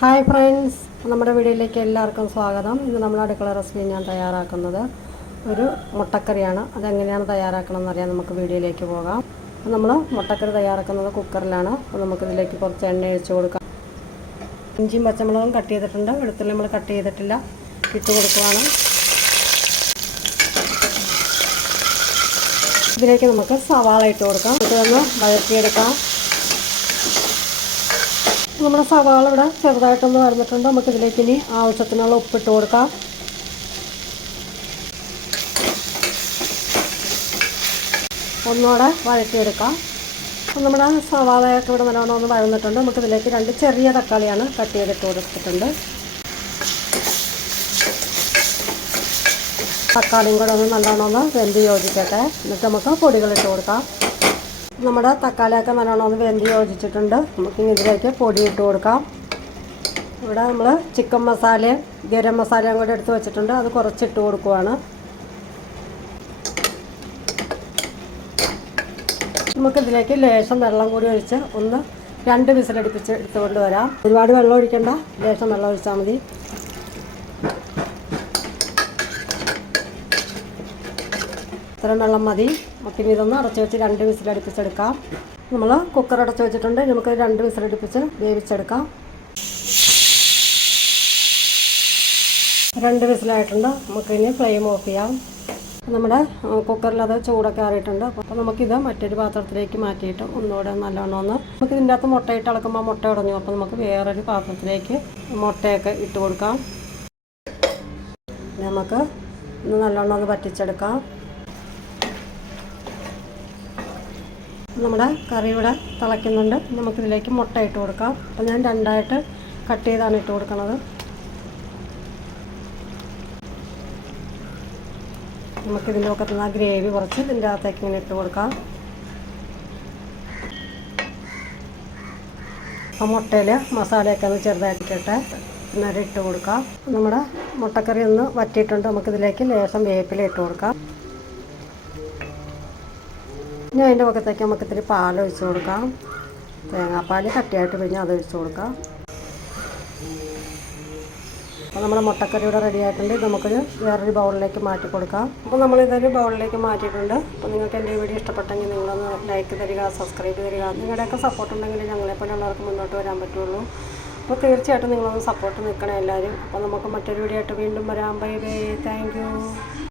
Hi friends. നമ്മുടെ വീഡിയോയിലേക്ക് എല്ലാവർക്കും സ്വാഗതം. ഇന്ന് നമ്മൾ അടുക്കള റെസിപ്പി ഞാൻ തയ്യാറാക്കുന്നത് ഒരു മുട്ടക്കറിയാണ്. അതെങ്ങനെയാണ് തയ്യാറാക്കണമെന്ന് അറിയാൻ നമുക്ക് വീഡിയോയിലേക്ക് പോകാം. അപ്പോൾ നമ്മൾ മുട്ടക്കറി തയ്യാറാക്കുന്നത് കുക്കറിലാണ്. അപ്പോൾ നമുക്കിതിലേക്ക് കുറച്ച് എണ്ണ ഒഴിച്ച് കൊടുക്കാം. ഇഞ്ചിയും പച്ചമുളകും കട്ട് ചെയ്തിട്ടുണ്ട്. വെളുത്തുള്ളി നമ്മൾ കട്ട് ചെയ്തിട്ടില്ല. ഇട്ട് കൊടുക്കുവാണ് ഇതിലേക്ക് നമുക്ക് സവാള ഇട്ട് കൊടുക്കാം. ഇതൊന്ന് വഴറ്റിയെടുക്കാം. നമ്മുടെ സവാള ഇവിടെ ചെറുതായിട്ടൊന്ന് വരുന്നിട്ടുണ്ട്. നമുക്ക് ഇതിലേക്ക് ഇനി ആവശ്യത്തിനുള്ള ഉപ്പിട്ട് കൊടുക്കാം. ഒന്നുകൂടെ വഴറ്റിയെടുക്കാം. അപ്പം നമ്മുടെ സവാളയൊക്കെ ഇവിടെ നല്ലോണം ഒന്ന് വഴന്നിട്ടുണ്ട്. നമുക്ക് ഇതിലേക്ക് രണ്ട് ചെറിയ തക്കാളിയാണ് കട്ട് ചെയ്തിട്ട് കൊടുത്തിട്ടുണ്ട്. തക്കാളിയും കൂടെ ഒന്ന് നല്ലോണം ഒന്ന് വെന്ത് യോജിക്കട്ടെ. എന്നിട്ട് നമുക്ക് പൊടികളിട്ട് കൊടുക്കാം. നമ്മുടെ തക്കാളിയൊക്കെ നല്ലോണം വെന്ത് യോജിച്ചിട്ടുണ്ട്. നമുക്ക് ഇതിലേക്ക് പൊടി ഇട്ട് കൊടുക്കാം. ഇവിടെ നമ്മൾ ചിക്കൻ മസാലയും ഗരം മസാലയും കൂടെ എടുത്ത് വെച്ചിട്ടുണ്ട്. അത് കുറച്ചിട്ട് കൊടുക്കുവാണ്. നമുക്കിതിലേക്ക് ലേശം വെള്ളം കൂടി ഒഴിച്ച് ഒന്ന് രണ്ട് വിസിലടിപ്പിച്ച് എടുത്തുകൊണ്ട് വരാം. ഒരുപാട് വെള്ളം ഒഴിക്കണ്ട. ലേശം വെള്ളം ഒഴിച്ചാൽ മതി. ഇത്രയും വെള്ളം മതി. നമുക്കിനി ഇതൊന്ന് അടച്ചു വെച്ച് രണ്ട് വിസിലടുപ്പിച്ചെടുക്കാം നമ്മൾ കുക്കർ അടച്ചു വെച്ചിട്ടുണ്ട്. നമുക്ക് രണ്ട് വിസിലടുപ്പിച്ച് വേവിച്ചെടുക്കാം. രണ്ട് വിസിലായിട്ടുണ്ട്. നമുക്കിനി ഫ്ലെയിം ഓഫ് ചെയ്യാം. നമ്മുടെ കുക്കറിൽ അത് ചൂടൊക്കെ ആറിയിട്ടുണ്ട്. അപ്പോൾ നമുക്കിത് മറ്റൊരു പാത്രത്തിലേക്ക് മാറ്റിയിട്ട് ഒന്നുകൂടെ നല്ലോണം ഒന്ന് നമുക്ക് ഇതിന്റെ അകത്ത് മുട്ടയിട്ട് ഇളക്കുമ്പോൾ മുട്ട ഉടഞ്ഞു. അപ്പോൾ നമുക്ക് വേറൊരു പാത്രത്തിലേക്ക് മുട്ടയൊക്കെ ഇട്ട് കൊടുക്കാം. നമുക്ക് ഒന്ന് നല്ലോണം ഒന്ന് പറ്റിച്ചെടുക്കാം നമ്മുടെ കറി ഇവിടെ തിളയ്ക്കുന്നുണ്ട്. നമുക്കിതിലേക്ക് മുട്ട ഇട്ട് കൊടുക്കാം. അപ്പോൾ ഞാൻ രണ്ടായിട്ട് കട്ട് ചെയ്താണ് ഇട്ട് കൊടുക്കുന്നത്. നമുക്കിതിന്റെ ഒക്കെ ആ ഗ്രേവി കുറച്ച് ഇതിന്റെ അകത്തേക്ക് ഇങ്ങനെ ഇട്ട് കൊടുക്കാം. ആ മുട്ടയിൽ മസാലയൊക്കെ ഒന്ന് ചെറുതായിട്ടിട്ട് നേരെ ഇട്ട് കൊടുക്കാം. നമ്മുടെ മുട്ടക്കറി ഒന്ന് വറ്റിയിട്ടുണ്ട്. നമുക്കിതിലേക്ക് ലേശം വേപ്പില ഇട്ട് കൊടുക്കാം. ഇനി അതിന്റെ പക്കത്തേക്ക് നമുക്ക് ഇത്തിരി പാൽ ഒഴിച്ച് കൊടുക്കാം. തേങ്ങാപ്പാൽ കട്ടിയായിട്ട് പിഴിഞ്ഞ് അത് ഒഴിച്ചു കൊടുക്കാം. അപ്പോൾ നമ്മുടെ മുട്ടക്കറി ഇവിടെ റെഡി ആയിട്ടുണ്ട്. നമുക്കൊരു വേറൊരു ബൗളിലേക്ക് മാറ്റി കൊടുക്കാം. അപ്പോൾ നമ്മൾ നമ്മളിതൊരു ബൗളിലേക്ക് മാറ്റിയിട്ടുണ്ട്. അപ്പോൾ നിങ്ങൾക്ക് എന്റെ വീഡിയോ ഇഷ്ടപ്പെട്ടെങ്കിൽ നിങ്ങളൊന്ന് ലൈക്ക് തരിക സബ്സ്ക്രൈബ് തരിക. നിങ്ങളുടെയൊക്കെ സപ്പോർട്ട് ഉണ്ടെങ്കിൽ ഞങ്ങളെപ്പോലുള്ളവർക്ക് മുന്നോട്ട് വരാൻ പറ്റുള്ളൂ. അപ്പോൾ തീർച്ചയായിട്ടും നിങ്ങളൊന്ന് സപ്പോർട്ട് നിൽക്കണം എല്ലാവരും. അപ്പോൾ നമുക്ക് മറ്റൊരു വീഡിയോ ആയിട്ട് വീണ്ടും വരാം. Bye bye thank